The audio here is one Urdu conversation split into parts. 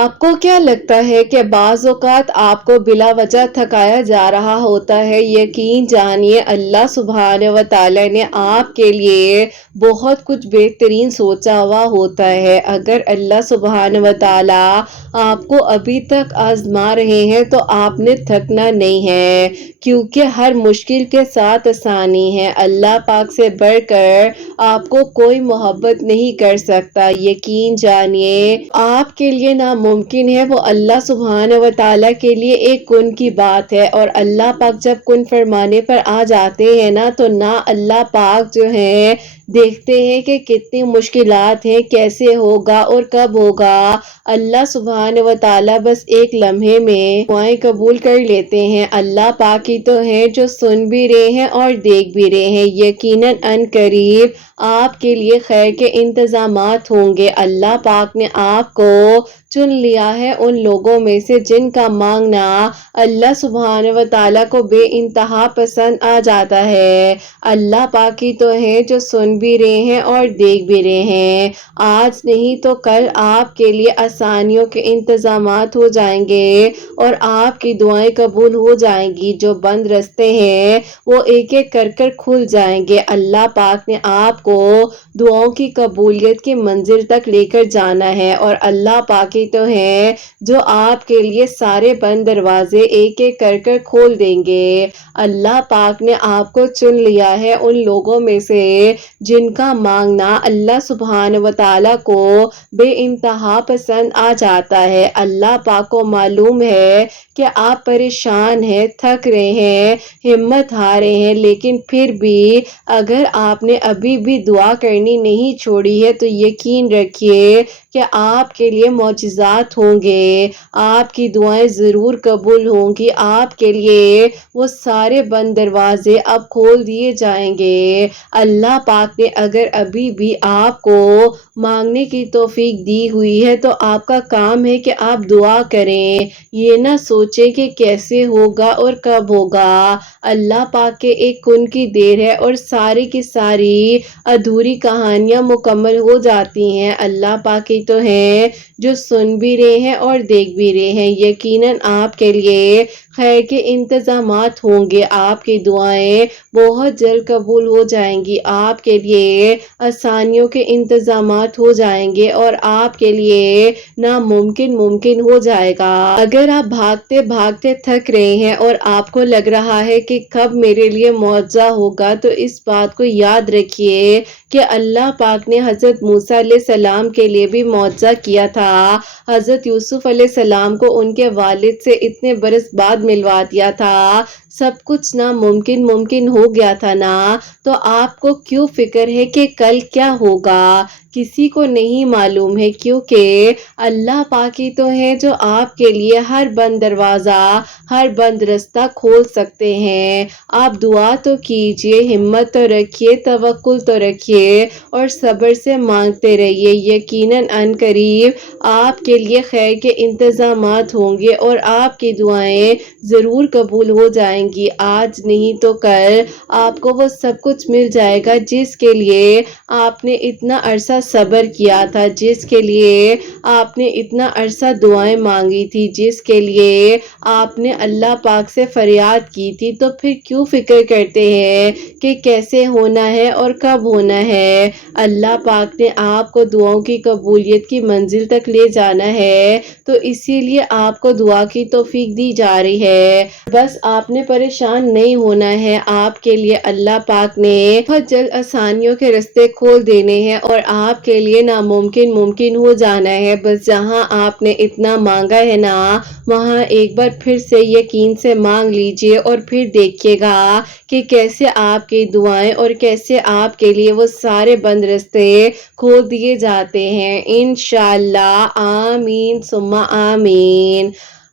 آپ کو کیا لگتا ہے کہ بعض اوقات آپ کو بلا وجہ تھکایا جا رہا ہوتا ہے؟ یقین جانیے اللہ سبحانہ و تعالی نے آپ کے لیے بہت کچھ بہترین سوچا ہوا ہوتا ہے۔ اگر اللہ سبحانہ و تعالی آپ کو ابھی تک آزما رہے ہیں تو آپ نے تھکنا نہیں ہے، کیونکہ ہر مشکل کے ساتھ آسانی ہے۔ اللہ پاک سے بڑھ کر آپ کو کوئی محبت نہیں کر سکتا۔ یقین جانیے آپ کے لیے ناممکن ہے وہ اللہ سبحانہ و تعالیٰ کے لیے ایک کن کی بات ہے، اور اللہ پاک جب کن فرمانے پر آ جاتے ہیں نا تو نہ اللہ پاک جو ہے دیکھتے ہیں کہ کتنی مشکلات ہیں، کیسے ہوگا اور کب ہوگا۔ اللہ سبحانہ و تعالیٰ بس ایک لمحے میں دعائیں قبول کر لیتے ہیں۔ اللہ پاک ہی تو ہیں جو سن بھی رہے ہیں اور دیکھ بھی رہے ہیں۔ یقیناً ان قریب آپ کے لیے خیر کے انتظامات ہوں گے۔ اللہ پاک نے آپ کو چن لیا ہے ان لوگوں میں سے جن کا مانگنا اللہ سبحانہ و تعالیٰ کو بے انتہا پسند آ جاتا ہے۔ اللہ پاک ہی تو ہیں جو سن بھی رہے ہیں اور دیکھ بھی رہے ہیں۔ آج نہیں تو کل آپ کے لیے آسانیوں کے انتظامات ہو جائیں گے اور آپ کی دعائیں قبول ہو جائیں گی۔ جو بند راستے ہیں وہ ایک ایک کر کر کھل جائیں گے۔ اللہ پاک نے آپ کو دعاؤں کی قبولیت کی منزل تک لے کر جانا ہے، اور اللہ پاک ہی تو ہیں جو آپ کے لیے سارے بند دروازے ایک ایک کر کر کھول دیں گے۔ اللہ پاک نے آپ کو چن لیا ہے ان لوگوں میں سے جن کا مانگنا اللہ سبحانہ و تعالیٰ کو بے انتہا پسند آ جاتا ہے۔ اللہ پاک کو معلوم ہے کہ آپ پریشان ہیں، تھک رہے ہیں، ہمت ہار رہے ہیں، لیکن پھر بھی اگر آپ نے ابھی بھی دعا کرنی نہیں چھوڑی ہے تو یقین رکھیے کہ آپ کے لیے معجزات ہوں گے، آپ کی دعائیں ضرور قبول ہوں گی، آپ کے لیے وہ سارے بند دروازے اب کھول دیے جائیں گے۔ اللہ پاک نے اگر ابھی بھی آپ کو مانگنے کی توفیق دی ہوئی ہے تو آپ کا کام ہے کہ آپ دعا کریں، یہ نہ سوچیں کہ کیسے ہوگا اور کب ہوگا۔ اللہ پاک کے ایک کن کی دیر ہے اور ساری کی ساری ادھوری کہانیاں مکمل ہو جاتی ہیں۔ اللہ پاک ہی تو ہیں جو سن بھی رہے ہیں اور دیکھ بھی رہے ہیں۔ یقیناً آپ کے لیے خیر کے انتظامات ہوں گے، آپ کی دعائیں بہت جلد قبول ہو جائیں گی، آپ کے لیے آسانیوں کے انتظامات ہو جائیں گے اور آپ کے لیے ناممکن ممکن ہو جائے گا۔ اگر آپ بھاگتے بھاگتے تھک رہے ہیں اور آپ کو لگ رہا ہے کہ کب میرے لیے معجزہ ہوگا، تو اس بات کو یاد رکھیے کہ اللہ پاک نے حضرت موسیٰ علیہ السلام کے لیے بھی معجزہ کیا تھا۔ حضرت یوسف علیہ السلام کو ان کے والد سے اتنے برس بعد ملوا دیا تھا، سب کچھ ناممکن ممکن ہو گیا تھا نا، تو آپ کو کیوں فکر ہے کہ کل کیا ہوگا؟ کسی کو نہیں معلوم ہے، کیونکہ اللہ پاک ہی تو ہیں جو آپ کے لیے ہر بند دروازہ، ہر بند رستہ کھول سکتے ہیں۔ آپ دعا تو کیجئے، ہمت تو رکھیے، توکل تو رکھیے اور صبر سے مانگتے رہیے۔ یقیناً ان قریب آپ کے لیے خیر کے انتظامات ہوں گے اور آپ کی دعائیں ضرور قبول ہو جائیں گی۔ آج نہیں تو کل آپ کو وہ سب کچھ مل جائے گا جس کے لیے آپ نے اتنا عرصہ صبر کیا تھا، جس کے لیے آپ نے اتنا عرصہ دعائیں مانگی تھی، جس کے لیے آپ نے اللہ پاک سے فریاد کی تھی۔ تو پھر کیوں فکر کرتے ہیں کہ کیسے ہونا ہے اور کب ہونا ہے؟ اللہ پاک نے آپ کو دعاؤں کی قبولیت کی منزل تک لے جانا ہے، تو اسی لیے آپ کو دعا کی توفیق دی جا رہی ہے۔ بس آپ نے پریشان نہیں ہونا ہے، آپ کے لیے اللہ پاک نے بہت جلد آسانیوں کے راستے کھول دینے ہیں اور آپ کے لیے ناممکن ممکن ہو جانا ہے۔ بس جہاں آپ نے اتنا مانگا ہے نا، وہاں ایک بار پھر سے یقین سے مانگ لیجئے اور پھر دیکھیے گا کہ کیسے آپ کی دعائیں اور کیسے آپ کے لیے وہ سارے بند راستے کھول دیے جاتے ہیں۔ انشاءاللہ، آمین ثم آمین۔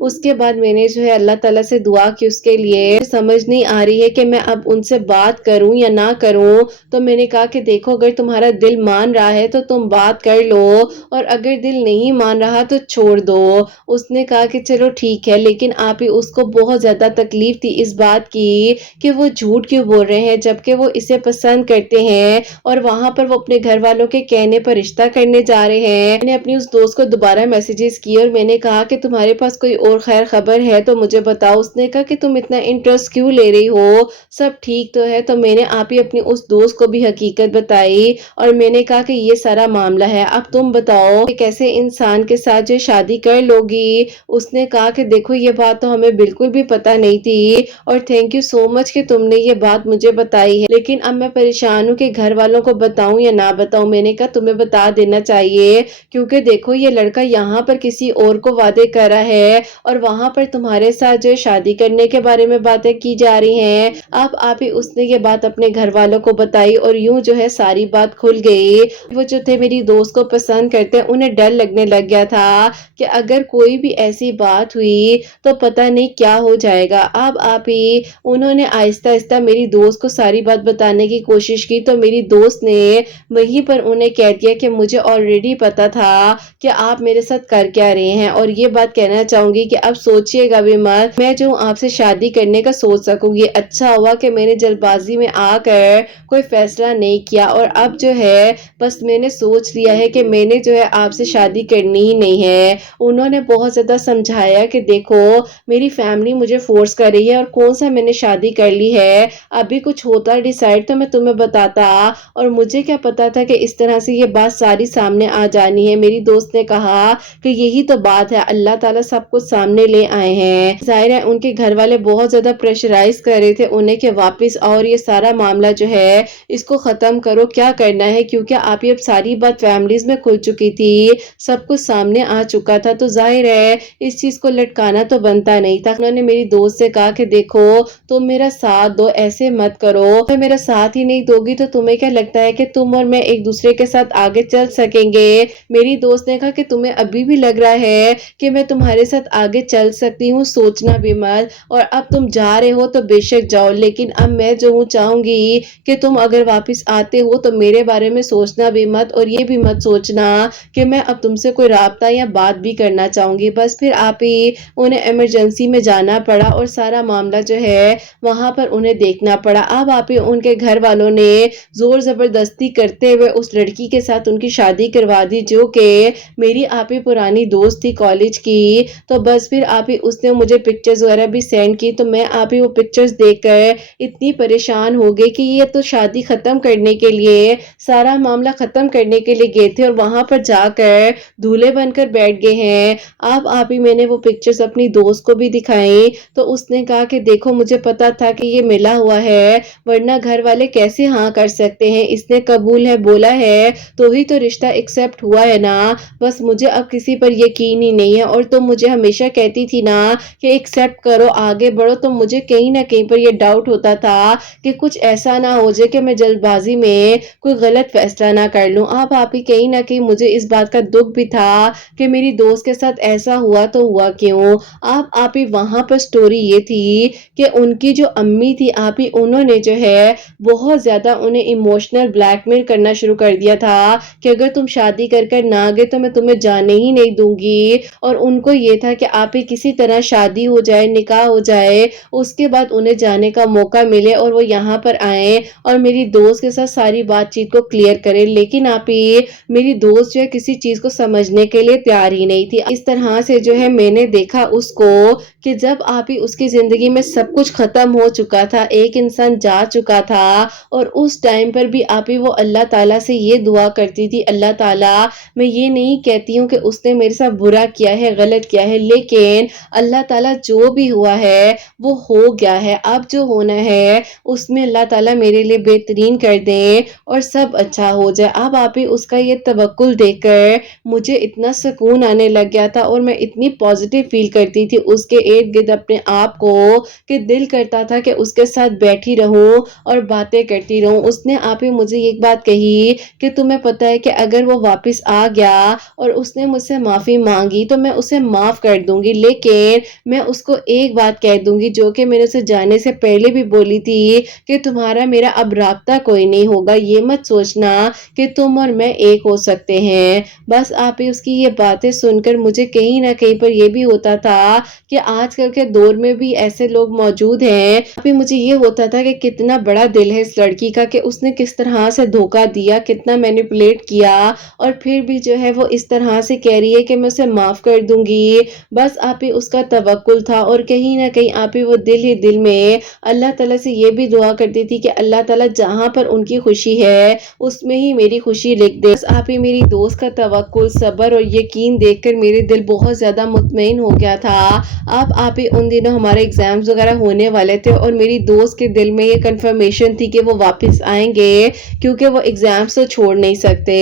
اس کے بعد میں نے جو ہے اللہ تعالیٰ سے دعا کی اس کے لیے. سمجھ نہیں آ رہی ہے کہ میں اب ان سے بات کروں یا نہ کروں. تو میں نے کہا کہ دیکھو اگر تمہارا دل مان رہا ہے تو تم بات کر لو اور اگر دل نہیں مان رہا تو چھوڑ دو. اس نے کہا کہ چلو ٹھیک ہے. لیکن آپ ہی اس کو بہت زیادہ تکلیف تھی اس بات کی کہ وہ جھوٹ کیوں بول رہے ہیں جبکہ وہ اسے پسند کرتے ہیں اور وہاں پر وہ اپنے گھر والوں کے کہنے پر رشتہ کرنے جا رہے ہیں. میں نے اپنی اس دوست کو دوبارہ میسیجز کیے اور میں نے کہا کہ تمہارے پاس کوئی اور خیر خبر ہے تو مجھے بتاؤ. اس نے کہا کہ تم اتنا انٹرسٹ کیوں لے رہی ہو, سب ٹھیک تو ہے. تو میں نے آپ ہی اپنی اس دوست کو بھی حقیقت بتائی اور میں نے کہا کہ یہ سارا معاملہ ہے, اب تم بتاؤ کہ کیسے انسان کے ساتھ جو شادی کر لو گی. اس نے کہا کہ دیکھو یہ بات تو ہمیں بالکل بھی پتہ نہیں تھی اور تھینک یو سو مچ کہ تم نے یہ بات مجھے بتائی ہے, لیکن اب میں پریشان ہوں کہ گھر والوں کو بتاؤں یا نہ بتاؤں. میں نے کہا تمہیں بتا دینا چاہیے کیونکہ دیکھو یہ لڑکا یہاں پر کسی اور کو وعدے کر رہا ہے اور وہاں پر تمہارے ساتھ جو شادی کرنے کے بارے میں باتیں کی جا رہی ہیں. اب آپ ہی اس نے یہ بات اپنے گھر والوں کو بتائی اور یوں جو ہے ساری بات کھل گئی. وہ جو تھے میری دوست کو پسند کرتے انہیں ڈر لگنے لگ گیا تھا کہ اگر کوئی بھی ایسی بات ہوئی تو پتہ نہیں کیا ہو جائے گا. اب آپ ہی انہوں نے آہستہ آہستہ میری دوست کو ساری بات بتانے کی کوشش کی تو میری دوست نے وہیں پر انہیں کہہ دیا کہ مجھے آلریڈی پتا تھا کہ آپ میرے ساتھ کر کیا رہے ہیں اور یہ بات کہنا چاہوں گی کہ اب سوچئے گا بھی مت, میں جو آپ سے شادی کرنے کا سوچ سکوں گی. اچھا ہوا کہ میں نے جلد بازی میں آ کر کوئی فیصلہ نہیں کیا اور اب جو ہے بس میں نے سوچ لیا ہے کہ میں نے جو ہے آپ سے شادی کرنی ہی نہیں ہے. انہوں نے بہت زیادہ سمجھایا کہ دیکھو میری فیملی مجھے فورس کر رہی ہے اور کون سا میں نے شادی کر لی ہے, ابھی کچھ ہوتا ڈیسائیڈ تو میں تمہیں بتاتا اور مجھے کیا پتا تھا کہ اس طرح سے یہ بات ساری سامنے آ جانی ہے. میری دوست نے کہا کہ یہی تو بات ہے, اللہ تعالیٰ سب کچھ سامنے لے آئے ہیں. ظاہر ہے ان کے گھر والے بہت زیادہ پریشرائز کر رہے تھے انہیں کہ واپس اور یہ سارا معاملہ جو ہے اس کو ختم کرو, کیا کرنا ہے, کیونکہ آپ یہ اب ساری بات فیملیز میں کھل چکی تھی, سب کچھ سامنے آ چکا تھا تو ظاہر ہے اس چیز کو لٹکانا تو بنتا نہیں تھا. انہوں نے میری دوست سے کہا کہ دیکھو تم میرا ساتھ دو, ایسے مت کرو, تو میرا ساتھ ہی نہیں دوگی تو تمہیں کیا لگتا ہے کہ تم اور میں ایک دوسرے کے ساتھ آگے چل سکیں گے. میری دوست نے کہا کہ تمہیں ابھی بھی لگ رہا ہے کہ میں تمہارے ساتھ آگے چل سکتی ہوں, سوچنا بھی مت, اور اب تم جا رہے ہو تو بے شک جاؤ, لیکن اب میں جو ہوں چاہوں گی کہ تم اگر واپس آتے ہو تو میرے بارے میں سوچنا بھی مت اور یہ بھی مت سوچنا کہ میں اب تم سے کوئی رابطہ یا بات بھی کرنا چاہوں گی. بس پھر آپ ہی انہیں ایمرجنسی میں جانا پڑا اور سارا معاملہ جو ہے وہاں پر انہیں دیکھنا پڑا. اب آپ ہی ان کے گھر والوں نے زور زبردستی کرتے ہوئے اس لڑکی کے ساتھ ان کی شادی کروا دی جو کہ میری آپ ہی پرانی دوست تھی کالج کی. تو بس پھر آپ ہی اس نے مجھے پکچرز وغیرہ بھی سینڈ کی تو میں آپ ہی وہ پکچرز دیکھ کر اتنی پریشان ہو گئی کہ یہ تو شادی ختم کرنے کے لیے, سارا معاملہ ختم کرنے کے لیے گئے تھے اور وہاں پر جا کر دولہے بن کر بیٹھ گئے ہیں. اب آپ ہی میں نے وہ پکچرز اپنی دوست کو بھی دکھائیں تو اس نے کہا کہ دیکھو مجھے پتا تھا کہ یہ ملا ہوا ہے ورنہ گھر والے کیسے ہاں کر سکتے ہیں, اس نے قبول ہے بولا ہے تو ہی تو رشتہ ایکسپٹ ہوا ہے نا. بس مجھے اب کسی پر یقین ہی نہیں ہے اور تم مجھے ہمیشہ کہتی تھی نا کہ ایکسپٹ کرو آگے بڑھو, تو مجھے کہیں نہ کہیں پر یہ ڈاؤٹ ہوتا تھا کہ کچھ ایسا نہ ہو جائے کہ میں جلد بازی میں کوئی غلط فیصلہ نہ کر لوں. اب آپ ہی کہیں نہ کہیں مجھے اس بات کا دکھ بھی تھا کہ میری دوست کے ساتھ ایسا ہوا تو ہوا کیوں. آپ ہی وہاں پر سٹوری یہ تھی کہ ان کی جو امی تھی آپ ہی انہوں نے جو ہے بہت زیادہ انہیں ایموشنل بلیک میل کرنا شروع کر دیا تھا کہ اگر تم شادی کر کر نہ گئے تو میں تمہیں جانے ہی نہیں دوں گی. اور ان کو یہ تھا کہ آپ ہی کسی طرح شادی ہو جائے, نکاح ہو جائے, اس کے بعد انہیں جانے کا موقع ملے اور وہ یہاں پر آئیں اور میری دوست کے ساتھ ساری بات چیت کو کلیئر کرے. لیکن آپ ہی میری دوست جو ہے کسی چیز کو سمجھنے کے لیے تیار ہی نہیں تھی. اس طرح سے جو ہے میں نے دیکھا اس کو کہ جب آپ ہی اس کی زندگی میں سب کچھ ختم ہو چکا تھا, ایک انسان جا چکا تھا اور اس ٹائم پر بھی آپ ہی وہ اللہ تعالیٰ سے یہ دعا کرتی تھی, اللہ تعالیٰ میں یہ نہیں کہتی ہوں کہ اس نے میرے ساتھ برا کیا ہے, غلط کیا ہے, لیکن اللہ تعالیٰ جو بھی ہوا ہے وہ ہو گیا ہے, اب جو ہونا ہے اس میں اللہ تعالیٰ میرے لیے بہترین کر دیں اور سب اچھا ہو جائے. اب آپ ہی اس کا یہ توکل دیکھ کر مجھے اتنا سکون آنے لگ گیا تھا اور میں اتنی پازیٹیو فیل کرتی تھی اس کے ارد گرد اپنے آپ کو کہ دل کرتا تھا کہ اس کے ساتھ بیٹھی رہوں اور باتیں کرتی رہوں. اس نے آپ ہی مجھے ایک بات کہی کہ تمہیں پتہ ہے کہ اگر وہ واپس آ گیا اور اس نے مجھ سے معافی معافی مانگی تو میں اسے معاف کر دوں گی، لیکن میں اس کو ایک بات کہہ دوں گی جو کہ میں نے اسے جانے سے پہلے بھی بولی تھی کہ تمہارا میرا اب رابطہ کوئی نہیں ہوگا، یہ مت سوچنا کہ تم اور میں ایک ہو سکتے ہیں۔ بس آپ ہی اس کی یہ باتیں سن کر مجھے کہیں نہ کہیں پر یہ بھی ہوتا تھا کہ آج کل کے دور میں بھی ایسے لوگ موجود ہیں۔ ابھی مجھے یہ ہوتا تھا کہ کتنا بڑا دل ہے اس لڑکی کا، کہ اس نے کس طرح سے دھوکہ دیا، کتنا مینیپولیٹ کیا، اور پھر بھی جو ہے وہ اس طرح سے کہہ رہی ہے کہ میں اسے معاف کر دوں گی۔ بس آپ ہی اس کا توکل تھا، اور کہیں نہ کہیں آپ ہی وہ دل ہی دل میں اللہ تعالیٰ سے یہ بھی دعا کرتی تھی کہ اللہ تعالیٰ جہاں پر ان کی خوشی ہے اس میں ہی میری خوشی لکھ دے۔ بس آپ ہی میری دوست کا توکل، صبر اور یقین دیکھ کر میرے دل بہت زیادہ مطمئن ہو گیا تھا۔ آپ ہی ان دنوں ہمارے ایگزامز وغیرہ ہونے والے تھے، اور میری دوست کے دل میں یہ کنفرمیشن تھی کہ وہ واپس آئیں گے، کیونکہ وہ ایگزامز تو چھوڑ نہیں سکتے۔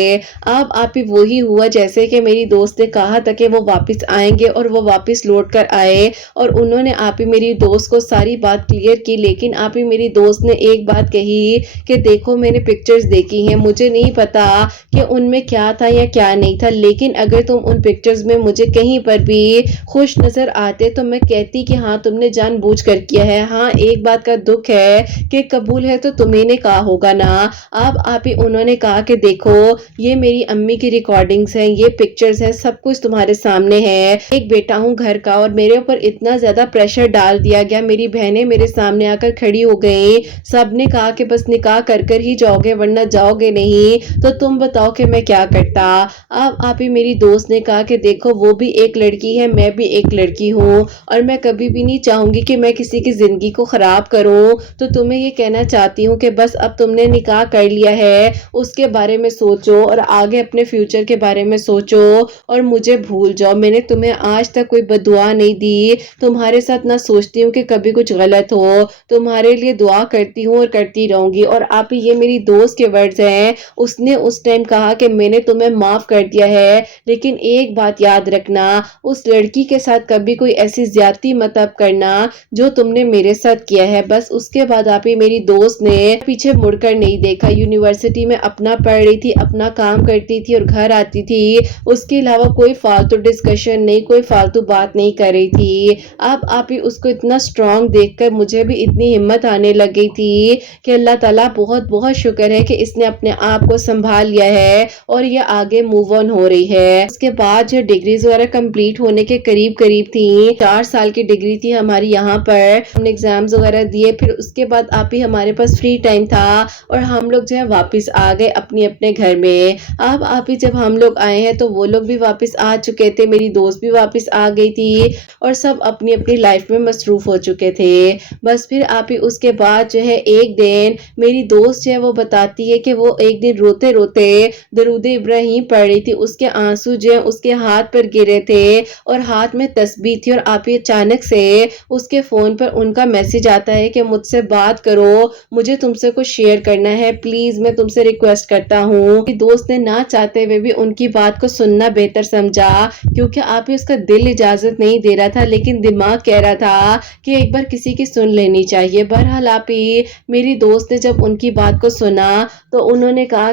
آپ ہی وہی ہوا جیسے کہ میری دوست نے کہا تھا کہ وہ واپس آئیں گے، اور وہ واپس لوٹ کر آئے، اور انہوں نے آپ ہی میری دوست کو ساری بات کلیئر کی۔ لیکن آپ ہی میری دوست نے ایک بات کہی کہ دیکھو میں نے پکچرز دیکھی ہیں، مجھے نہیں پتا کہ ان میں کیا تھا یا کیا نہیں تھا، لیکن اگر تم ان پکچرز میں مجھے کہیں پر بھی خوش نظر آتے تو میں کہتی کہ ہاں تم نے جان بوجھ کر کیا ہے۔ ہاں ایک بات کا دکھ ہے کہ قبول ہے تو تمہیں نے کہا ہوگا نا۔ آپ ہی انہوں نے کہا کہ دیکھو یہ میری امی کی ریکارڈنگز ہیں، یہ پکچرز ہیں، سب کچھ تمہارے سامنے ہے۔ ایک بیٹا ہوں گھر کا، اور میرے اوپر اتنا زیادہ پریشر ڈال دیا گیا، میری بہنیں میرے سامنے آ کر کھڑی ہو گئیں، سب نے کہا کہ بس نکاح کر کر ہی جاؤ گے ورنہ جاؤ گے نہیں، تو تم بتاؤ کہ میں کیا کرتا۔ آپ ہی میری دوست نے کہا کہ دیکھو وہ بھی ایک لڑکی ہے، میں بھی ایک لڑکی ہوں، اور میں کبھی بھی نہیں چاہوں گی کہ میں کسی کی زندگی کو خراب کروں، تو تمہیں یہ کہنا چاہتی ہوں کہ بس اب تم نے نکاح کر لیا ہے، اس کے بارے میں سوچو اور آگے اپنے فیوچر کے بارے میں سوچو، اور مجھے بھول جاؤ۔ میں نے تمہیں آج تک کوئی بد دعا نہیں دی، تمہارے ساتھ نہ سوچتی ہوں کہ کبھی کچھ غلط ہو، تمہارے لیے دعا کرتی ہوں اور کرتی رہوں گی۔ اور آپ ہی یہ میری دوست کے ورڈز ہیں، اس نے اس ٹائم کہا کہ میں نے تمہیں معاف کر دیا ہے، لیکن ایک بات یاد رکھنا، اس لڑکی کے ساتھ کبھی کوئی ایسی زیادتی مت اب کرنا جو تم نے میرے ساتھ کیا ہے۔ بس اس کے بعد آپ ہی میری دوست نے پیچھے مڑ کر نہیں دیکھا، یونیورسٹی میں اپنا پڑھ رہی تھی، اپنا کام کرتی تھی اور گھر آتی تھی، اس کے علاوہ کوئی فالتو ڈسکشن نہیں، کوئی فالتو بات نہیں کر رہی تھی۔ آپ ہی اس کو اتنا اسٹرانگ دیکھ کر مجھے بھی اتنی ہمت آنے لگ گئی تھی کہ اللہ تعالیٰ بہت بہت شکر ہے کہ اس نے اپنے آپ کو سنبھال لیا ہے اور یہ آگے موو آن ہو رہی ہے۔ اس کے بعد جو ڈگریز وغیرہ کمپلیٹ ہونے کے قریب تھیں، 4 سال کی ڈگری تھی ہماری یہاں پر، ہم نے ایگزامز وغیرہ دیے، پھر اس کے بعد آپ ہی ہمارے پاس فری ٹائم تھا اور ہم لوگ جو ہے واپس آ گئے اپنے گھر میں۔ اب آپ ہی جب ہم لوگ آئے ہیں تو وہ لوگ بھی واپس آ چکے تھے، میری دوست بھی واپس آ گئی تھی، اور سب اپنی اپنی لائف میں مصروف ہو چکے تھے۔ بس پھر آپ ہی اس کے بعد جو ہے ایک دن میری دوست جو ہے وہ بتاتی ہے کہ وہ ایک دن روتے روتے درود ابراہیم پڑھ رہی تھی، اس کے آنسو جو ہے اس کے ہاتھ پر گرے تھے اور ہاتھ میں تسبیح تھی، اور آپ ہی اچانک سے اس کے فون پر ان کا میسج آتا ہے کہ مجھ سے بات کرو، مجھے تم سے کچھ شیئر کرنا ہے، پلیز میں تم سے ریکویسٹ کرتا ہوں۔ میری دوست نے نہ چاہتے ہوئے بھی ان کی بات کو سننا بہتر سمجھا، کیونکہ آپ ہی اس کا دل اجازت نہیں دے رہا تھا لیکن دماغ کہہ رہا تھا کہ ایک بار کسی کی سن لینی چاہیے۔ بہرحال آپ ہی میری دوست نے جب ان کی بات کو سنا تو انہوں نے کہا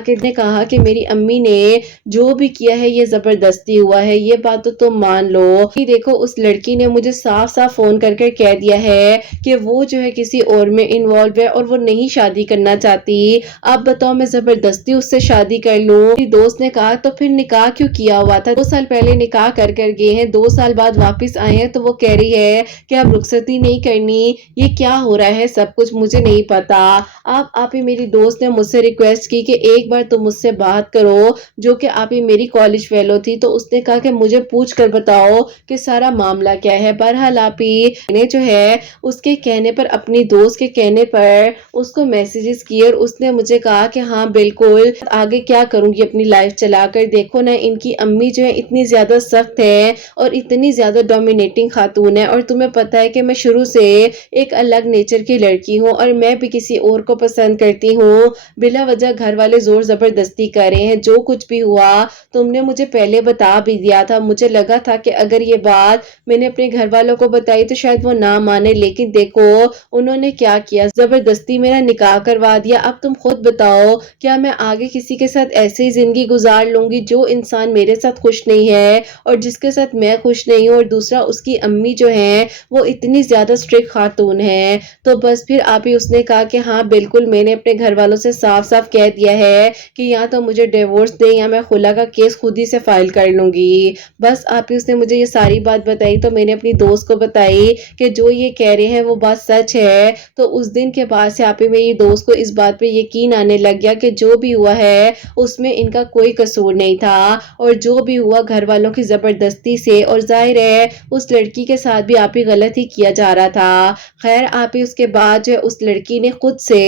کہ میری امی نے جو بھی کیا ہے یہ زبردستی ہوا ہے، یہ بات تو تم مان لو کہ دیکھو اس لڑکی نے مجھے صاف صاف فون کر کے کہہ دیا ہے کہ وہ جو ہے کسی اور میں انوالو ہے اور وہ نہیں شادی کرنا چاہتی، اب بتاؤ میں زبردستی اس سے شادی کر لوں؟ میری دوست نے کہا تو پھر نکاح کیوں کیا ہوا تھا؟ 2 سال پہلے نکاح کر گئے ہیں، 2 سال بعد واپس آئے ہیں تو وہ کہہ رہی ہے کہ اب رخصتی نہیں کرنی، یہ کیا ہو رہا ہے؟ سب کچھ مجھے نہیں پتا۔ آپ ہی میری دوست نے مجھ سے ریکویسٹ کی کہ ایک بار تم مجھ سے بات کرو، جو کہ آپ ہی میری کالج فیلو تھی، تو اس نے کہا کہ مجھے پوچھ کر بتاؤ کہ سارا معاملہ کیا ہے۔ بہرحال آپ ہی نے جو ہے اس کے کہنے پر، اپنی دوست کے کہنے پر اس کو میسیجز کیے، اور اس نے مجھے کہا کہ ہاں بالکل آگے کیا کروں گی اپنی لائف چلا کر، دیکھو نا ان کی امی جو ہے اتنی زیادہ سخت ہے اور اتنی زیادہ ڈومینیٹنگ خاتون ہے، اور تمہیں پتا ہے کہ میں شروع سے ایک الگ نیچر کی لڑکی ہوں اور میں بھی کسی اور کو پسند کرتی ہوں، بلا وجہ گھر والے زور زبردستی کر رہے ہیں، جو کچھ بھی ہوا تم نے مجھے پہلے بتا بھی دیا تھا، مجھے لگا تھا کہ اگر یہ بات میں نے اپنے گھر والوں کو بتائی تو شاید وہ نہ مانے، لیکن دیکھو انہوں نے کیا کیا، زبردستی میرا نکاح کروا دیا۔ اب تم خود بتاؤ کیا میں آگے کسی کے ساتھ ایسے ہی زندگی گزار لوں گی؟ جو انسان میرے ساتھ خوش نہیں نہیں ہے اور جس کے ساتھ میں خوش نہیں ہوں، اور دوسرا اس کی امی جو ہیں وہ اتنی زیادہ اسٹرکٹ خاتون ہیں۔ تو بس پھر آپ ہی اس نے کہا کہ ہاں بالکل، میں نے اپنے گھر والوں سے صاف صاف کہہ دیا ہے کہ یا تو مجھے ڈیورس دیں یا میں خلا کا کیس خود ہی سے فائل کر لوں گی۔ بس آپ ہی اس نے مجھے یہ ساری بات بتائی تو میں نے اپنی دوست کو بتائی کہ جو یہ کہہ رہے ہیں وہ بات سچ ہے۔ تو اس دن کے بعد سے آپ ہی میری دوست کو اس بات پہ یقین آنے لگ گیا کہ جو بھی ہوا ہے اس میں ان کا کوئی قصور نہیں تھا، اور جو بھی ہوا گھر والوں کی زبردستی سے، اور ظاہر ہے اس لڑکی کے ساتھ بھی آپ ہی غلط ہی کیا جا رہا تھا۔ خیر آپ ہی اس کے بعد جو اس لڑکی نے خود سے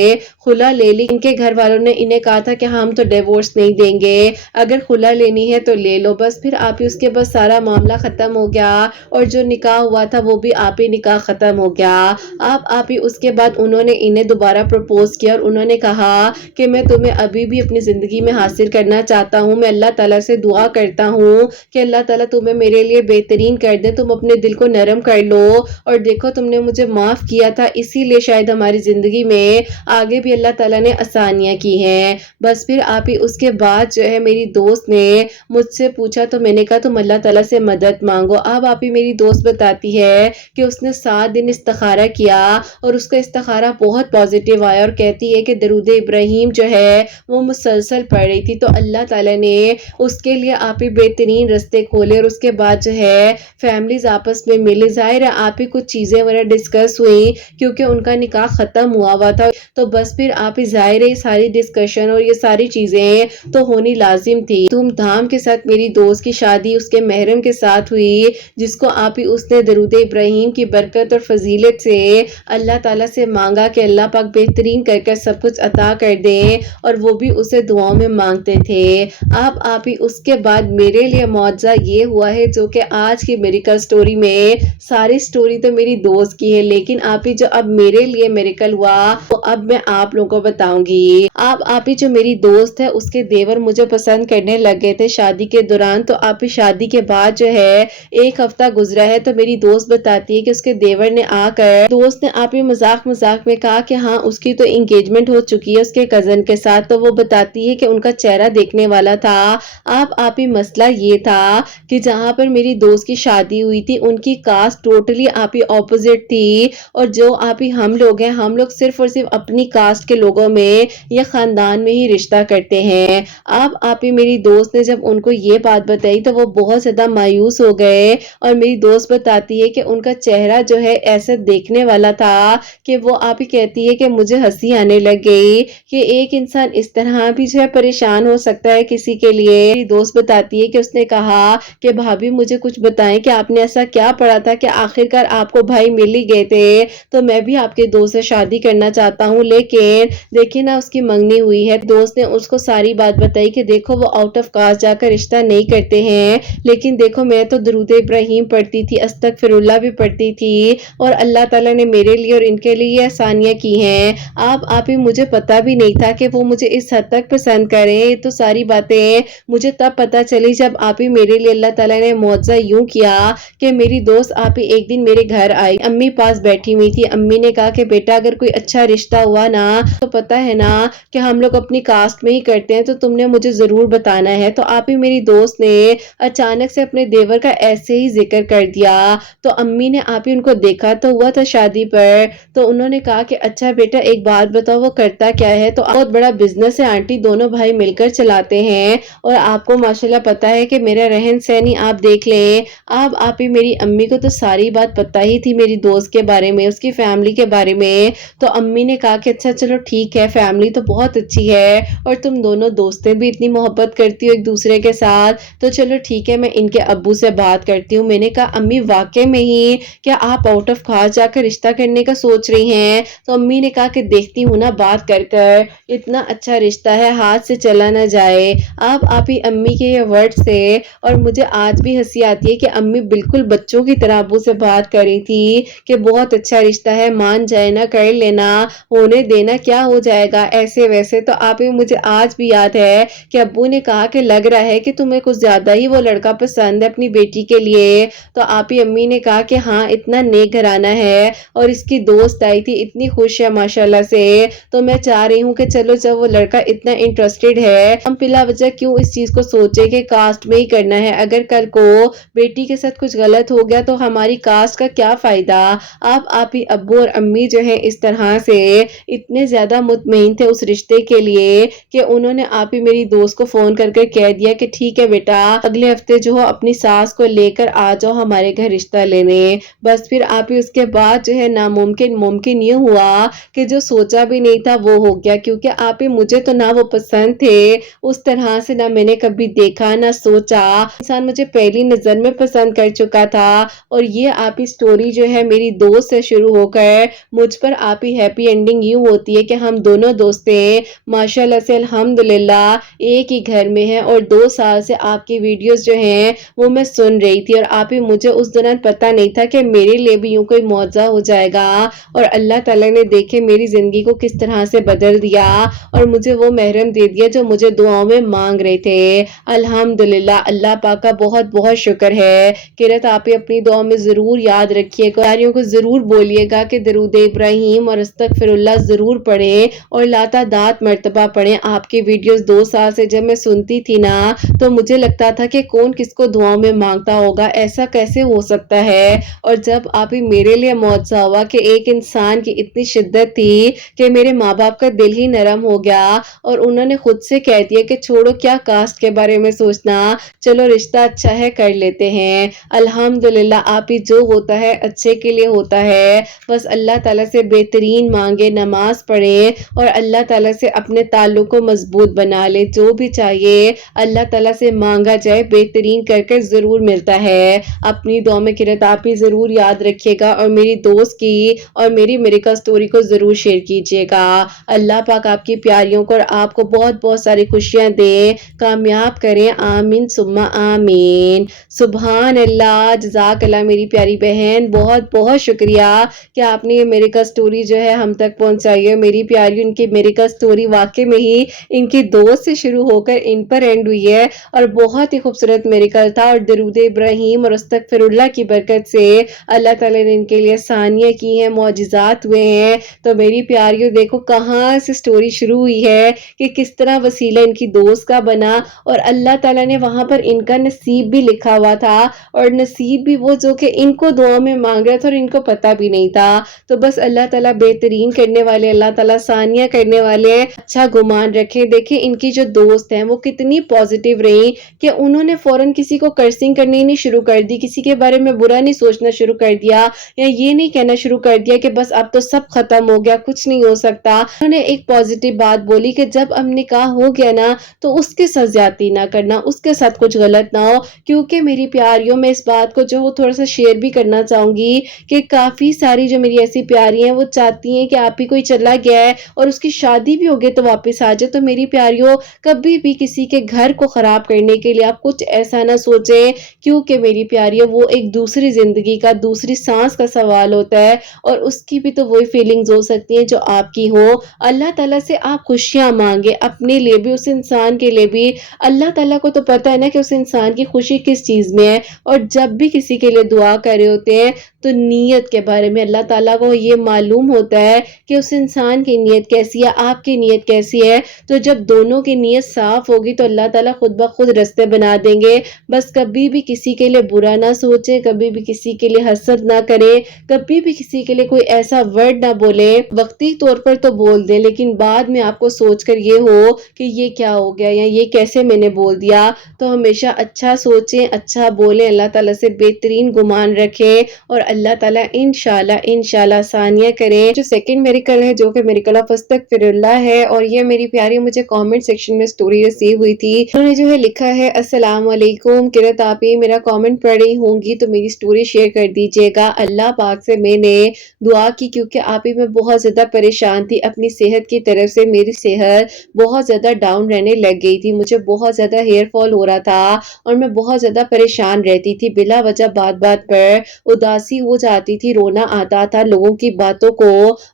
خلا لے لی۔ ان کے گھر والوں نے انہیں کہا تھا کہ ہم تو ڈیورس نہیں دیں گے، اگر خلا لینی ہے تو لے لو۔ بس پھر آپ ہی اس کے بعد سارا معاملہ ختم ہو گیا، اور جو نکاح ہوا تھا وہ بھی آپ ہی نکاح ختم ہو گیا۔ آپ ہی اس کے بعد انہوں نے انہیں دوبارہ پروپوز کیا، اور انہوں نے کہا کہ میں تمہیں ابھی بھی اپنی زندگی میں حاصل کرنا چاہتا ہوں، میں اللہ تعالیٰ سے دعا کرتا ہوں کہ اللہ تعالیٰ تمہیں میرے لیے بہترین کر دے، تم اپنے دل کو نرم کر لو، اور دیکھو تم نے مجھے معاف کیا تھا، اسی لیے شاید ہماری زندگی میں آگے بھی اللہ تعالیٰ نے آسانیاں کی ہیں۔ بس پھر آپ ہی اس کے بعد جو ہے میری دوست نے مجھ سے پوچھا تو میں نے کہا تم اللہ تعالیٰ سے مدد مانگو۔ اب آپ ہی میری دوست بتاتی ہے کہ اس نے 7 دن استخارہ کیا اور اس کا استخارہ بہت پازیٹیو آیا، اور کہتی ہے کہ درود ابراہیم جو ہے وہ مسلسل پڑھ رہی تھی تو اللہ تعالیٰ نے اس کے لیے آپ ہی بہترین رستے کھولے، اور اس کے بعد جو ہے فیملیز آپس میں ملی۔ ظاہر ہے آپ ہی کچھ چیزیں وغیرہ ڈسکس ہوئی کیونکہ ان کا نکاح ختم ہوا تھا، تو بس پھر آپ ہی ظاہر ہے یہ ساری ڈسکشن اور یہ ساری چیزیں تو ہونی لازم تھی۔ دھوم دھام کے ساتھ میری دوست کی شادی اس کے محرم کے ساتھ ہوئی، جس کو آپ ہی اس نے درود ابراہیم کی برکت اور فضیلت سے اللہ تعالیٰ سے مانگا کہ اللہ پاک بہترین کر کر سب کچھ عطا کر دیں، اور وہ بھی اسے دعاؤں میں مانگتے تھے۔ اب آپ ہی اس کے بعد میرے لیے معجزہ یہ ہوا ہے جو کہ آج کی میریکل سٹوری میں، ساری سٹوری تو میری دوست کی ہے لیکن آپ ہی جو اب میرے لیے میریکل ہوا وہ اب میں آپ لوگوں کو بتاؤں گی۔ اب آپ ہی جو میری دوست ہے اس کے دیور مجھے پسند کرنے لگے تھے شادی کے دوران، تو آپ ہی شادی کے بعد جو ہے 1 ہفتہ گزرا ہے تو میری دوست بتاتی ہے کہ اس کے دیور نے آ کر، دوست نے آپ ہی مذاق میں کہا کہ ہاں اس کی تو انگیجمنٹ ہو چکی ہے اس کے کزن کے ساتھ، تو وہ بتاتی ہے کہ ان کا چہرہ دیکھنے والا تھا۔ اب آپ ہی مسئلہ یہ تھا کہ جہاں پر میری دوست کی شادی ہوئی تھی ان کی کاسٹ ٹوٹلی آپ ہی اپوزٹ تھی، اور جو آپ ہی ہم لوگ ہیں ہم لوگ صرف اور صرف اپنی کاسٹ کے لوگوں میں یا خاندان میں ہی رشتہ کرتے ہیں۔ اب آپ ہی میری دوست نے جب ان کو یہ بات بتائی تو وہ بہت زیادہ مایوس ہو گئے، اور میری دوست بتاتی ہے کہ ان کا چہرہ جو ہے ایسے دیکھنے والا تھا کہ وہ آپ ہی کہتی ہے کہ مجھے ہنسی آنے لگ گئی کہ ایک انسان اس طرح بھی جو ہے پریشان ہو سکتا ہے کسی کے لیے۔ میری دوست بتاتی ہے کہ اس نے کہا کہ بھابھی مجھے کچھ بتائیں کہ آپ نے ایسا کیا پڑھا تھا کہ آخرکار آپ کو بھائی مل ہی گئے تھے، تو میں بھی آپ کے دوست سے شادی کرنا چاہتا ہوں، لیکن دیکھیں نا اس کی منگنی ہوئی ہے۔ دوست نے اس کو ساری بات بتائی کہ دیکھو وہ آؤٹ آف کاسٹ جا کر رشتہ نہیں کرتے ہیں، لیکن دیکھو میں تو درود ابراہیم پڑھتی تھی، استغفر اللہ بھی پڑھتی تھی، اور اللہ تعالیٰ نے میرے لیے اور ان کے لیے یہ آسانیاں کی ہیں۔ آپ ہی مجھے پتا بھی نہیں تھا کہ وہ مجھے اس حد تک پسند کریں، یہ تو ساری باتیں مجھے تب پتا چلی جب آپ ہی میرے لیے اللہ تعالیٰ نے معجزہ یوں کیا کہ میری دوست آپ ہی ایک دن میرے گھر آئی، امی پاس بیٹھی ہوئی تھی۔ امی نے کہا کہ بیٹا اگر کوئی اچھا رشتہ ہوا نا تو پتا ہے نا کہ ہم لوگ اپنی کاسٹ میں ہی کرتے ہیں، تو تم نے مجھے ضرور بتانا ہے۔ تو آپ ہی میری دوست نے اچانک سے اپنے دیور کا ایسے ہی ذکر کر دیا، تو امی نے آپ ہی ان کو دیکھا تو ہوا تھا شادی پر، تو انہوں نے کہا کہ اچھا بیٹا ایک بات بتاؤ وہ کرتا کیا ہے؟ تو بہت بڑا بزنس ہے آنٹی، دونوں بھائی مل کر چلاتے ہیں، اور آپ کو ماشاءاللہ پتا ہے کہ میرا رہن سہن ہی آپ دیکھ لیں۔ اب آپ ہی میری امی کو تو ساری بات پتا ہی تھی میری دوست کے بارے میں، اس کی فیملی کے بارے میں، تو امی نے کہا کہ اچھا چلو ٹھیک ہے، فیملی تو بہت اچھی ہے اور تم دونوں دوستیں بھی اتنی محبت کرتی ہو ایک دوسرے کے ساتھ، تو چلو ٹھیک ہے میں ان کے ابو سے بات کرتی ہوں۔ میں نے کہا امی واقع میں ہی کیا آپ آؤٹ آف کاسٹ جا کر رشتہ کرنے کا سوچ رہی ہیں؟ تو امی نے کہا کہ دیکھتی ہوں نا بات کر کر، اتنا اچھا رشتہ ہے ہاتھ سے چلا نہ جائے۔ اب آپ ہی امی کے یہ ورڈ سے، اور مجھے آج بھی ہنسی آتی ہے کہ امی بالکل بچوں کی طرح ابو سے بات کر رہی تھی کہ بہت اچھا رشتہ ہے، مان جائے نا، کر لینا، ہونے دینا، کیا ہو جائے گا ایسے ویسے۔ تو آپ ہی مجھے آج بھی یاد ہے کہ ابو نے کہا کہ لگ رہا ہے کہ تمہیں کچھ زیادہ ہی وہ لڑکا پسند ہے اپنی بیٹی کے لیے، تو آپ ہی امی نے کہا کہ ہاں اتنا نیک گھرانہ ہے، اور اس کی دوست آئی تھی اتنی خوش ہے ماشاءاللہ سے، تو میں چاہ رہی ہوں کہ چلو جب وہ لڑکا اتنا انٹرسٹڈ ہے ہم بلا وجہ کیوں اس چیز کو سوچے کہ کاسٹ میں نہیں کرنا ہے. اگر کل کو بیٹی کے ساتھ کچھ غلط ہو گیا تو ہماری کاسٹ کا کیا فائدہ. آپ ہی ابو اور امی جو ہے اس طرح سے اتنے زیادہ مطمئن تھے اس رشتے کے لیے کہ انہوں نے آپ ہی میری دوست کو فون کر کے کہہ دیا کہ ٹھیک ہے بیٹا اگلے ہفتے جو ہو اپنی ساس کو لے کر آ جاؤ ہمارے گھر رشتہ لینے. بس پھر آپ ہی اس کے بعد جو ہے ناممکن ممکن یہ ہوا کہ جو سوچا بھی نہیں تھا وہ ہو گیا. کیونکہ آپ ہی مجھے تو نہ وہ پسند تھے اس طرح سے، نہ میں نے کبھی دیکھا نہ سوچا. انسان مجھے پہلی نظر میں پسند کر چکا تھا. اور یہ آپ ہی سٹوری جو ہے میری دوست سے شروع ہو کر مجھ پر آپ ہی ہیپی اینڈنگ یوں ہوتی ہے کہ ہم دونوں دوستیں ماشاءاللہ سے الحمدللہ ایک ہی گھر میں ہیں. اور 2 سال سے آپ کی ویڈیوز جو ہیں وہ میں سن رہی تھی. اور آپ ہی مجھے اس دوران پتہ نہیں تھا کہ میرے لیے بھی یوں کوئی معجزہ ہو جائے گا. اور اللہ تعالیٰ نے دیکھے میری زندگی کو کس طرح سے بدل دیا اور مجھے وہ محرم دے دیا جو مجھے دعاؤں میں مانگ رہے تھے. الحمدللہ اللہ پاک کا بہت بہت شکر ہے. قرت آپ ہی اپنی دعاؤں میں ضرور یاد رکھیے گا، پیاریوں کو ضرور بولیے گا کہ درود ابراہیم اور استغفر اللہ ضرور پڑھیں اور لاتعداد مرتبہ پڑھیں. آپ کی ویڈیوز 2 سال سے جب میں سنتی تھی نا تو مجھے لگتا تھا کہ کون کس کو دعاؤں میں مانگتا ہوگا، ایسا کیسے ہو سکتا ہے. اور جب آپ ہی میرے لیے معجزہ ہوا کہ ایک انسان کی اتنی شدت تھی کہ میرے ماں باپ کا دل ہی نرم ہو گیا اور انہوں نے خود سے کہہ دیا کہ چھوڑو کیا کاسٹ کے بارے میں سوچنا، چلو رشتہ اچھا ہے کر لیتے ہیں. الحمدللہ آپ ہی جو ہوتا ہے اچھے کے لیے ہوتا ہے. بس اللہ تعالیٰ سے بہترین مانگے، نماز پڑھیں اور اللہ تعالیٰ سے اپنے تعلق کو مضبوط بنا لے. جو بھی چاہیے اللہ تعالیٰ سے مانگا جائے بہترین کر کے ضرور ملتا ہے. اپنی دعا میں قرت آپ ہی ضرور یاد رکھیے گا اور میری دوست کی اور میری میریکا سٹوری کو ضرور شیئر کیجیے گا. اللہ پاک آپ کی پیاریوں کو اور آپ کو بہت بہت ساری خوشیاں دے، کامیاب کریں. آمین ثم آمین. سبحان اللہ، جزاک اللہ میری پیاری بہن، بہت بہت شکریہ کہ آپ نے یہ میریکا سٹوری جو ہے ہم تک پہنچائی ہے. میری پیاری ان کی میریکا سٹوری واقعی میں ہی ان کی دوست سے شروع ہو کر ان پر اینڈ ہوئی ہے اور بہت ہی خوبصورت میریکا تھا. اور درود ابراہیم اور استغفر اللہ کی برکت سے اللہ تعالیٰ نے ان کے لیے آسانیاں کی ہیں، معجزات ہوئے ہیں. تو میری پیاریوں دیکھو کہاں سے سٹوری شروع ہوئی ہے کہ کس طرح وسیلہ ان کی دوست کا بنا اور اللہ تعالیٰ نے وہاں پر ان کا نصیب بھی لکھا ہوا تھا اور نصیب بھی وہ جو کہ ان کو دعا میں مانگ رہا تھا اور ان کو پتہ بھی نہیں تھا. تو بس اللہ تعالیٰ بہترین کرنے والے، اللہ تعالیٰ آسانیاں کرنے والے، اچھا گمان رکھے. دیکھیں ان کی جو دوست ہیں وہ کتنی پازیٹیو رہی کہ انہوں نے فوراً کسی کو کرسنگ کرنی نہیں شروع کر دی، کسی کے بارے میں برا نہیں سوچنا شروع کر دیا یا یہ نہیں کہنا شروع کر دیا کہ بس اب تو سب ختم ہو گیا، کچھ نہیں ہو سکتا. انہوں نے ایک پازیٹیو بات بولی کہ جب اب نکاح ہو گیا نا تو اس کے ساتھ زیادتی نہ کرنا، اس کے ساتھ کچھ غلط نہ ہو. کیونکہ میری پیاریوں میں اس بات کو جو تھوڑا سا شیئر بھی کرنا چاہوں گی کہ کافی ساری جو میری ایسی پیاری ہیں وہ چاہتی ہیں کہ آپ ہی کوئی چلا گیا ہے اور اس کی شادی بھی ہو گئی تو واپس آ جائے. تو میری پیاریوں کبھی بھی کسی کے گھر کو خراب کرنے کے لیے آپ کچھ ایسا نہ سوچیں، کیونکہ میری پیاریوں وہ ایک دوسری زندگی کا، دوسری سانس کا سوال ہوتا ہے اور اس کی بھی تو وہی فیلنگز ہو سکتی ہیں جو آپ کی ہو. اللہ تعالیٰ سے آپ خوشیاں مانگے، اپنے لیے بھی اس انسان کے لیے بھی. اللہ تعالیٰ کو تو پتہ ہے نا کہ اس انسان کی خوشی کس چیز میں ہے. اور جب بھی کسی کے لیے دعا کر رہے ہوتے ہیں تو نیت کے بارے میں اللہ تعالیٰ کو یہ معلوم ہوتا ہے کہ اس انسان کی نیت کیسی ہے، آپ کی نیت کیسی ہے. تو جب دونوں کی نیت صاف ہوگی تو اللہ تعالیٰ خود بخود راستے بنا دیں گے. بس کبھی بھی کسی کے لیے برا نہ سوچیں، کبھی بھی کسی کے لیے حسد نہ کریں، کبھی بھی کسی کے لیے کوئی ایسا ورڈ نہ بولیں. وقتی طور پر تو بول دیں لیکن بعد میں آپ کو سوچ کر یہ ہو کہ یہ کیا ہو گیا یا یہ کیسے میں نے بول دیا. تو ہمیشہ اچھا سوچیں، اچھا بولیں، اللہ تعالیٰ سے بہترین گمان رکھیں اور اللہ تعالیٰ انشاءاللہ آسانیاں کریں. جو سیکنڈ میریکل ہے جو کہ میریکل آف استغفر اللہ ہے اور یہ میری پیاری مجھے کامنٹ سیکشن میں سٹوری ریسیو ہوئی تھی. انہوں نے جو ہے لکھا ہے السلام علیکم قرت آپ ہی میرا کامنٹ پڑھ رہی ہوں گی تو میری سٹوری شیئر کر دیجیے گا. اللہ پاک سے میں نے دعا کی کیونکہ آپ ہی میں بہت زیادہ پریشان تھی اپنی صحت کی طرف سے. میری صحت بہت زیادہ ڈاؤن رہنے لگ گئی تھی، مجھے بہت زیادہ ہیئر فال ہو رہا تھا اور میں بہت زیادہ پریشان رہتی تھی. بلا وجہ بات پر اداسی ہو جاتی تھی، رونا آتا تھا، لوگوں کی باتوں کو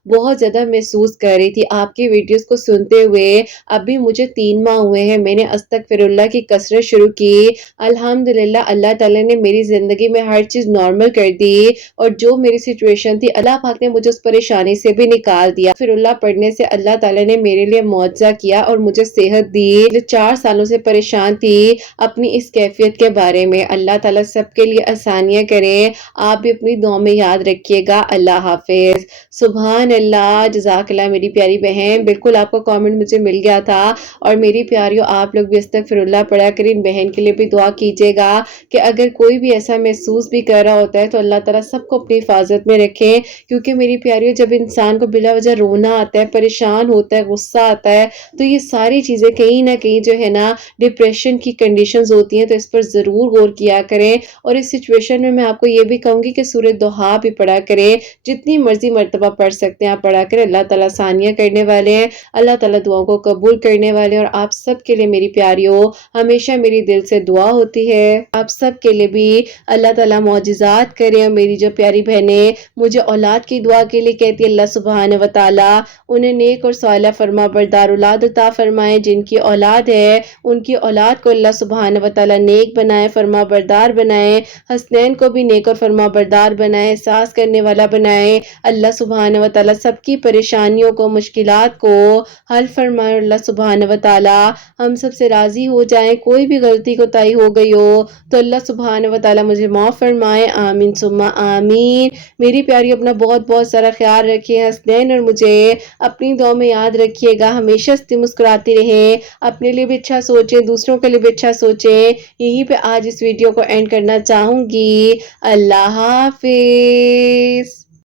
بہت زیادہ محسوس کر رہی تھی. آپ کی ویڈیوز کو سنتے ہوئے ابھی مجھے 3 ماہ ہوئے ہیں. میں نے استغفر اللہ کی کثرت شروع کی. الحمدللہ اللہ تعالیٰ نے میری زندگی میں ہر چیز نارمل کر دی اور جو میری سچویشن تھی اللہ پاک نے مجھے اس پریشانی سے بھی نکال دیا. پھر اللہ پڑھنے سے اللہ تعالیٰ نے میرے لیے معجزہ کیا اور مجھے صحت دی. جو 4 سالوں سے پریشان تھی اپنی اس کیفیت کے بارے میں۔ اللہ تعالیٰ سب کے لیے آسانیاں کریں، آپ بھی اپنی دعاؤں میں یاد رکھیے گا۔ اللہ حافظ۔ سبحان اللہ، جزاک اللہ میری پیاری بہن، بالکل آپ کا کامنٹ مجھے مل گیا تھا۔ اور میری پیاریوں، آپ لوگ بھی استغفر اللہ پڑھا کریں، ان بہن کے لیے بھی دعا کیجیے گا کہ اگر کوئی بھی ایسا محسوس بھی کر رہا ہوتا ہے تو اللہ تعالیٰ سب کو اپنی حفاظت میں رکھے، کیونکہ میری پیاریوں جب انسان کو بلا وجہ رونا آتا ہے، پریشان ہوتا ہے، غصہ آتا ہے، تو یہ ساری چیزیں کہیں نہ کہیں جو ہے نا ڈپریشن کی کنڈیشنز ہوتی ہیں، تو اس پر ضرور غور کیا کریں۔ اور اس سچویشن میں آپ کو یہ بھی کہوں گی کہ سورہ دوحہ بھی پڑھا کریں، جتنی مرضی مرتبہ پڑھ سکتے ہیں آپ پڑھا کریں، اللہ تعالیٰ آسانیاں کرنے والے ہیں، اللہ تعالیٰ دعاؤں کو قبول کرنے والے ہیں۔ اور آپ سب کے لیے میری پیاریوں ہمیشہ میری دل سے دعا ہوتی ہے، آپ سب کے لیے بھی اللہ تعالیٰ معجزات کرے۔ اور میری جو پیاری بہنیں مجھے اولاد کی دعا کے لیے کہتی ہے، اللہ سبحانہ و تعالیٰ انہیں نیک اور صالح فرما بردار اولاد عطا فرمائے، جن کی اولاد ہے ان کی اولاد کو اللہ سبحانہ و تعالیٰ نیک بنائے، فرما بردار بنائے، حسنین کو بھی نیک اور فرما بردار بنائے، احساس کرنے والا بنائے۔ اللہ سبحانہ و تعالیٰ سب کی پریشانیوں کو، مشکلات کو حل فرمائے۔ اللہ سبحانہ و تعالیٰ ہم سب سے راضی ہو جائیں، کوئی بھی غلطی کوتاہی ہو گئی ہو تو اللہ سبحانہ و تعالیٰ مجھے معاف فرمائے، آمین ثم آمین۔ میری پیاری اپنا بہت بہت سارا خیال رکھیے، حسنین اور مجھے اپنی دعا میں یاد رکھیے گا، ہمیشہ مسکراتی رہیں، اپنے لیے بھی اچھا سوچیں، دوسروں کے لیے بھی اچھا سوچیں۔ یہیں پہ آج اس ویڈیو کو اینڈ کرنا چاہوں گی۔ اللہ حافظ۔